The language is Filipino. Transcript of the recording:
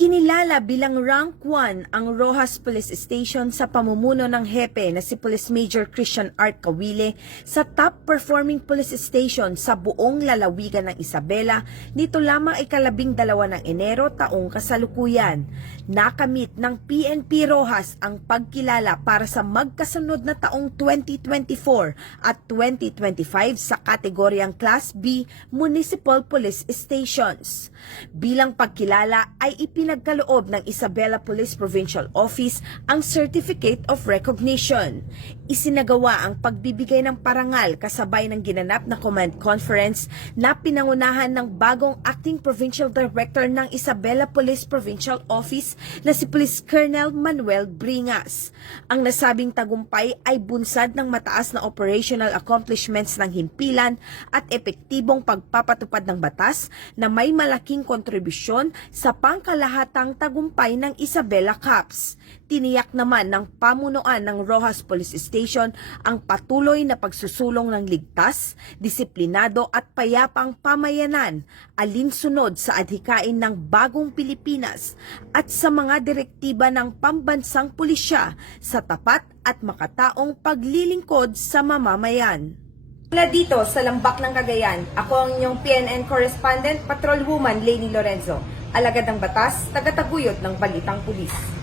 Ikinilala bilang Rank 1 ang Roxas Police Station sa pamumuno ng hepe na si Police Major Christian Art Cawile sa top-performing police station sa buong lalawigan ng Isabela nito lamang ika-12 ng Enero taong kasalukuyan. Nakamit ng PNP Roxas ang pagkilala para sa magkasunod na taong 2024 at 2025 sa kategoryang Class B Municipal Police Stations. Bilang pagkilala ay ipinagkaloob ng Isabela Police Provincial Office ang Certificate of Recognition. Isinagawa ang pagbibigay ng parangal kasabay ng ginanap na command conference na pinangunahan ng bagong Acting Provincial Director ng Isabela Police Provincial Office na si Police Colonel Manuel Bringas. Ang nasabing tagumpay ay bunsad ng mataas na operational accomplishments ng himpilan at epektibong pagpapatupad ng batas na may malaking kontribusyon sa pangkalahatang tagumpay ng Isabela Cops. Tiniyak naman ng pamunuan ng Roxas Police Station ang patuloy na pagsusulong ng ligtas, disiplinado at payapang pamayanan, alinsunod sa adhikain ng bagong Pilipinas at sa mga direktiba ng pambansang pulisya sa tapat at makataong paglilingkod sa mamamayan. Mula dito sa Lambak ng Cagayan, ako ang inyong PNN correspondent, Patrolwoman Lainey Lorenzo, alagad ng batas, tagataguyod ng Balitang Pulis.